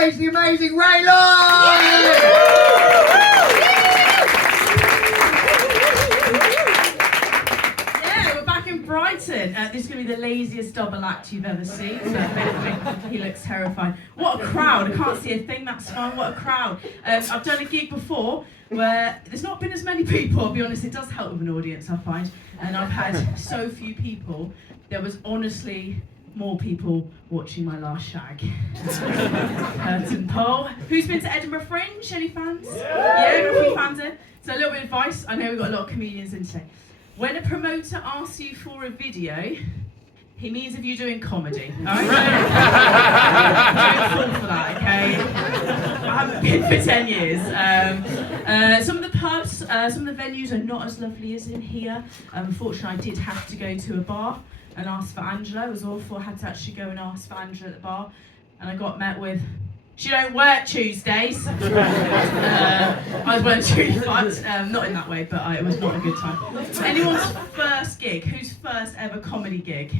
stage the amazing Rae Lloyd! Yeah, we're back in Brighton. This is going to be the laziest double act you've ever seen. So he looks terrifying. What a crowd. I can't see a thing, that's fine. What a crowd. I've done a gig before where there's not been as many people, I'll be honest. It does help with an audience, I find. And I've had so few people. There was honestly more people watching my last shag. Curtain poll. Who's been to Edinburgh Fringe? Any fans? Yeah, got a few fans in. So a little bit of advice. I know we've got a lot of comedians in today. When a promoter asks you for a video, he means if you're doing comedy. Alright? Don't fall for that, okay? I haven't been for 10 years. Some of the pubs, some of the venues are not as lovely as in here. Unfortunately, I did have to go to a bar and ask for Angela. It was awful. I had to actually go and ask for Angela at the bar. And I got met with, "She don't work Tuesdays." I was well and truly fucked. Not in that way, but it was not a good time. Anyone's first gig? Whose first ever comedy gig?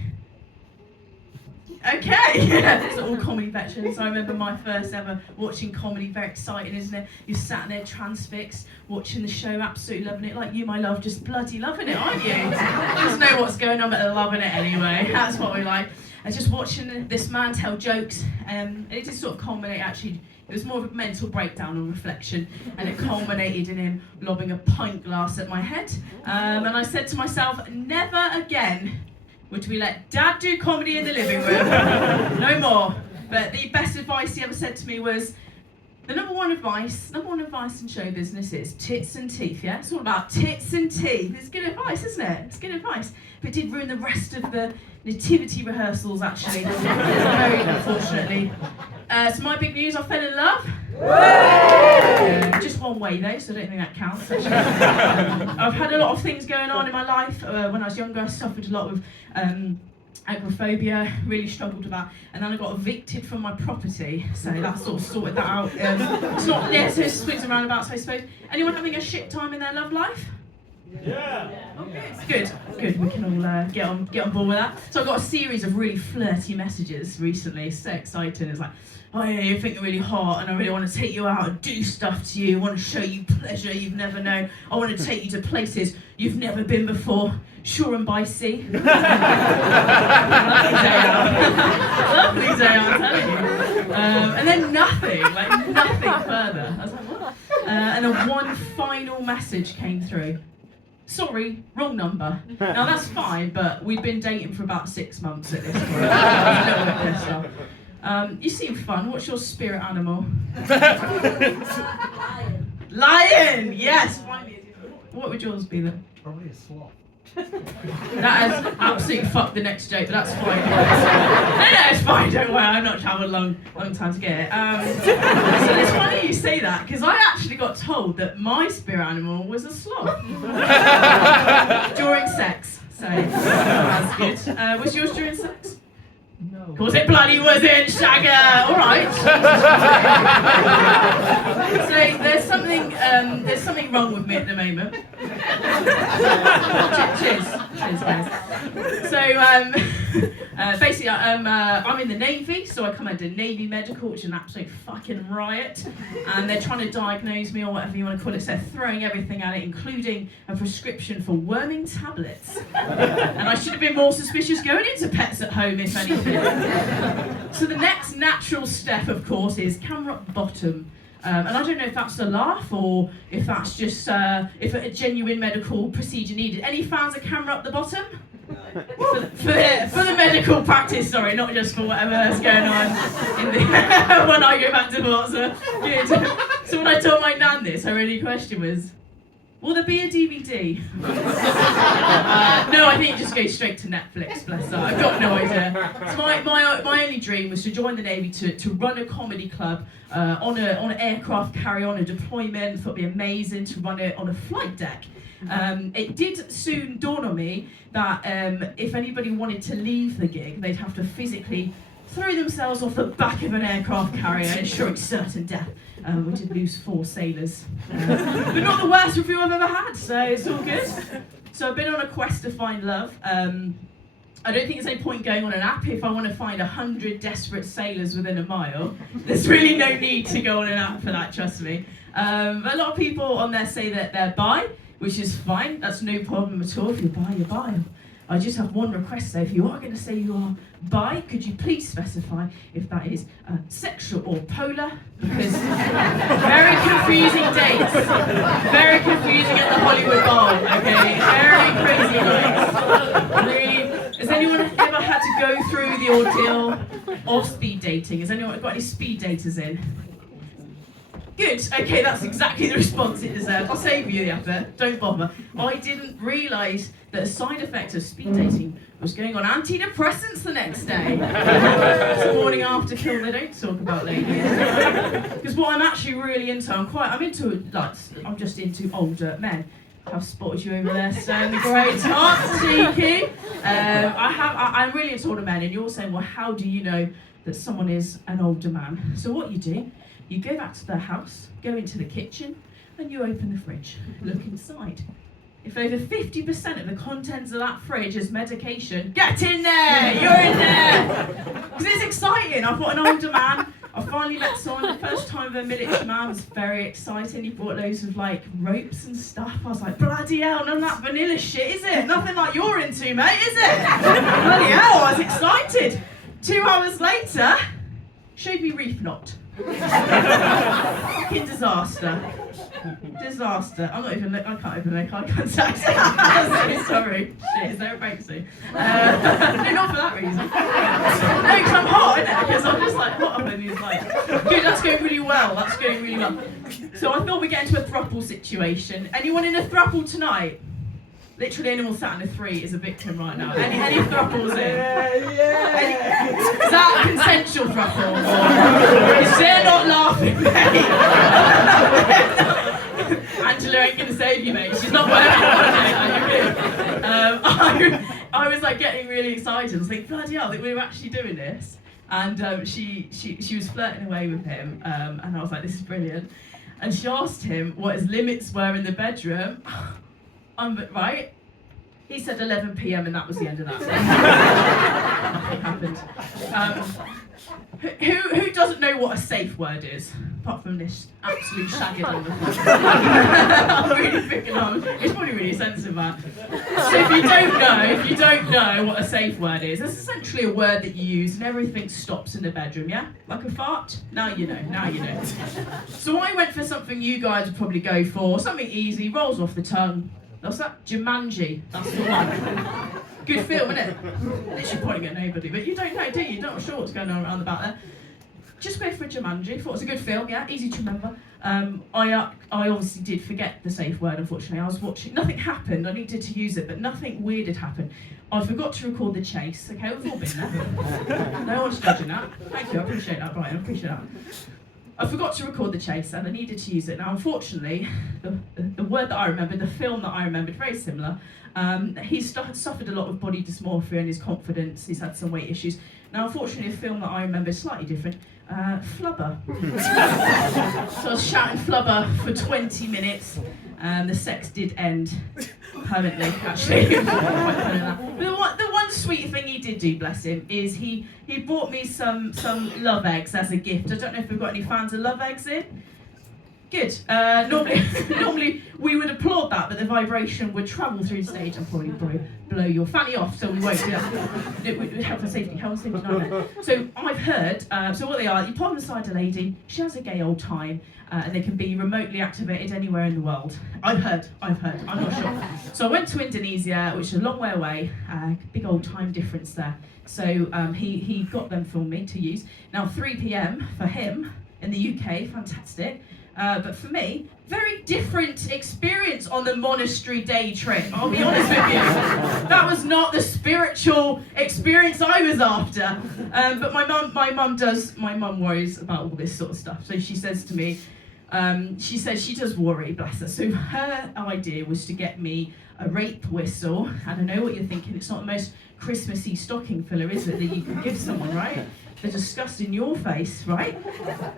Okay, it's all comedy veterans. I remember my first ever watching comedy, very exciting, isn't it? You're sat there transfixed, watching the show, absolutely loving it, like you, my love, just bloody loving it, aren't you? Just know what's going on, but they're loving it anyway. That's what we like. And just watching this man tell jokes, and it did sort of culminate actually. It was more of a mental breakdown and reflection, and it culminated in him lobbing a pint glass at my head. And I said to myself, never again would we let Dad do comedy in the living room. No more. But the best advice he ever said to me was, the number one advice in show business is tits and teeth, yeah? It's all about tits and teeth. It's good advice, isn't it? It's good advice. But it did ruin the rest of the nativity rehearsals, actually. Very unfortunately. So my big news, I fell in love. Just one way though, so I don't think that counts actually. I've had a lot of things going on in my life. When I was younger, I suffered a lot with agoraphobia, really struggled with that, and then I got evicted from my property, so that sort of sorted that out. It's not there, so it swings and roundabouts, I suppose. Anyone having a shit time in their love life? Yeah. Good. We can all get on board with that. So I got a series of really flirty messages recently. It's so exciting. It's like, "Oh yeah, you think you're really hot, and I really want to take you out and do stuff to you. I want to show you pleasure you've never known. I want to take you to places you've never been before. Shore and by sea." Lovely day out, I'm telling you. And then nothing further. I was like, what? And then one final message came through. "Sorry, wrong number." Now that's fine, but we'd been dating for about 6 months at this point. I was a little bit pissed off. You seem fun. What's your spirit animal? Lion. Yes. What would yours be then? Probably a sloth. That has absolutely fucked the next joke, but that's fine. No, it's fine, don't worry, I've not travelled a long time to get it. So it's funny you say that, because I actually got told that my spirit animal was a sloth. During sex, so that's good. Was yours during sex? No. Cause it bloody wasn't, Shagger! Alright. So there's something wrong with me at the moment. Cheers guys. So basically I'm in the Navy, so I come under Navy Medical, which is an absolute fucking riot. And they're trying to diagnose me, or whatever you want to call it, so they're throwing everything at it, including a prescription for worming tablets. And I should have been more suspicious going into Pets at Home, if anything. So the next natural step, of course, is camera up bottom. And I don't know if that's a laugh or if that's just if a genuine medical procedure needed. Any fans of camera up the bottom? For the medical practice, sorry, not just for whatever's going on in the when I go back to Barca. Good. So when I told my nan this, her only question was, "Will there be a DVD?" No, I think it just goes straight to Netflix, bless her. I've got no idea. So my only dream was to join the Navy to run a comedy club on an aircraft carrier on a deployment. Thought it'd be amazing to run it on a flight deck. It did soon dawn on me that if anybody wanted to leave the gig, they'd have to physically throw themselves off the back of an aircraft carrier, ensuring certain death. We did lose 4 sailors, but not the worst review I've ever had, so it's all good. So I've been on a quest to find love. I don't think there's any point going on an app if I want to find 100 desperate sailors within a mile. There's really no need to go on an app for that, trust me. A lot of people on there say that they're bi, which is fine. That's no problem at all. If you're bi, you're bi. I just have one request though. If you are going to say you are bi, could you please specify if that is sexual or polar? Because very confusing dates. Very confusing at the Hollywood Bowl, okay? Very crazy nights. Really. Has anyone ever had to go through the ordeal of speed dating? Has anyone got any speed daters in? Good, okay, that's exactly the response it deserves. I'll save you the effort, don't bother. I didn't realise that a side effect of speed dating was going on antidepressants the next day. It's a morning after pill they don't talk about, ladies. Because what I'm actually really into, I'm just into older men. I've spotted you over there, Stone the Great Heart, cheeky. I'm really into older men, and you're saying, well, how do you know that someone is an older man? So what you do, you go back to their house, go into the kitchen, and you open the fridge, look inside. If over 50% of the contents of that fridge is medication, get in there! You're in there! Because it's exciting. I've got an older man. I finally met someone, the first time of a military man, was very exciting. He brought loads of ropes and stuff. I was like, bloody hell, none of that vanilla shit, is it? Nothing like you're into, mate, is it? Bloody hell, I was excited. 2 hours later, showed me reef knot. Fucking disaster. Disaster. I can't even make eye contact. I'm so sorry. Shit, is there a breakthrough? No, not for that reason. No, because I'm hot, innit? Because I'm just like hot up and he's like, dude, that's going really well. That's going really well. So I thought we'd get into a throuple situation. Anyone in a throuple tonight? Literally anyone sat in a 3 is a victim right now. Any throuples in? Yeah. Is that a consensual throuple? Or is they're not laughing, mate? Angela ain't gonna save you, mate. She's not working on it. I was like getting really excited. I was like, bloody hell, that we were actually doing this. And she was flirting away with him, and I was like, this is brilliant. And she asked him what his limits were in the bedroom. Right? He said 11 p.m. and that was the end of that. Nothing happened. Who doesn't know what a safe word is? Apart from this absolute shagging on the floor. I'm really picking on. It's probably really sensitive, man. So if you don't know what a safe word is, it's essentially a word that you use and everything stops in the bedroom, yeah? Like a fart? Now you know. So I went for something you guys would probably go for, something easy, rolls off the tongue. What's that? Jumanji. That's the one. Good film, isn't it? Literally pointing at nobody, but you don't know, do you? You're not sure what's going on around about there. Just go for a Jumanji. Thought it was a good film, yeah, easy to remember. I obviously did forget the safe word, unfortunately. I was watching, nothing happened, I needed to use it, but nothing weird had happened. I forgot to record the chase, okay, we've all been there. No one's judging that. Thank you, I appreciate that, Brighton, I appreciate that. I forgot to record the chase and I needed to use it. Now, unfortunately, the word that I remembered, the film that I remembered, very similar. He suffered a lot of body dysmorphia and his confidence. He's had some weight issues. Now, unfortunately, the film that I remember is slightly different. Flubber. So I was shouting flubber for 20 minutes. The sex did end permanently, actually. But the one sweet thing he did do, bless him, is he brought me some love eggs as a gift. I don't know if we've got any fans of love eggs in. Good. Normally we would applaud that, but the vibration would travel through the stage and probably blow your fanny off, so we won't do that. It would health and safety nightmare. So I've heard, so what they are, you put them beside a lady, she has a gay old time, and they can be remotely activated anywhere in the world. I've heard, I'm not sure. So I went to Indonesia, which is a long way away, big old time difference there. So he got them for me to use. Now 3 p.m. for him in the UK, fantastic. But for me, very different experience on the monastery day trip. I'll be honest with you. That was not the spiritual experience I was after. But my mum worries about all this sort of stuff. So she says to me, She says she does worry, bless her. So her idea was to get me a rape whistle. And I know what you're thinking, it's not the most Christmassy stocking filler, is it, that you can give someone, right? The disgust in your face, right?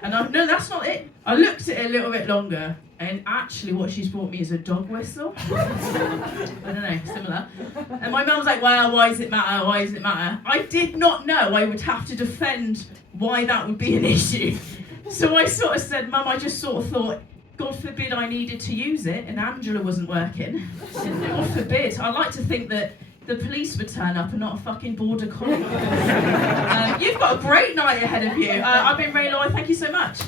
And no, that's not it. I looked at it a little bit longer, and actually what she's brought me is a dog whistle. I don't know, similar. And my mum was like, well, why does it matter? Why does it matter? I did not know I would have to defend why that would be an issue. So I sort of said, Mum, I just sort of thought, God forbid I needed to use it and Angela wasn't working. God forbid. I like to think that the police would turn up and not a fucking border collie. You've got a great night ahead of you. I've been Rae Lloyd, thank you so much.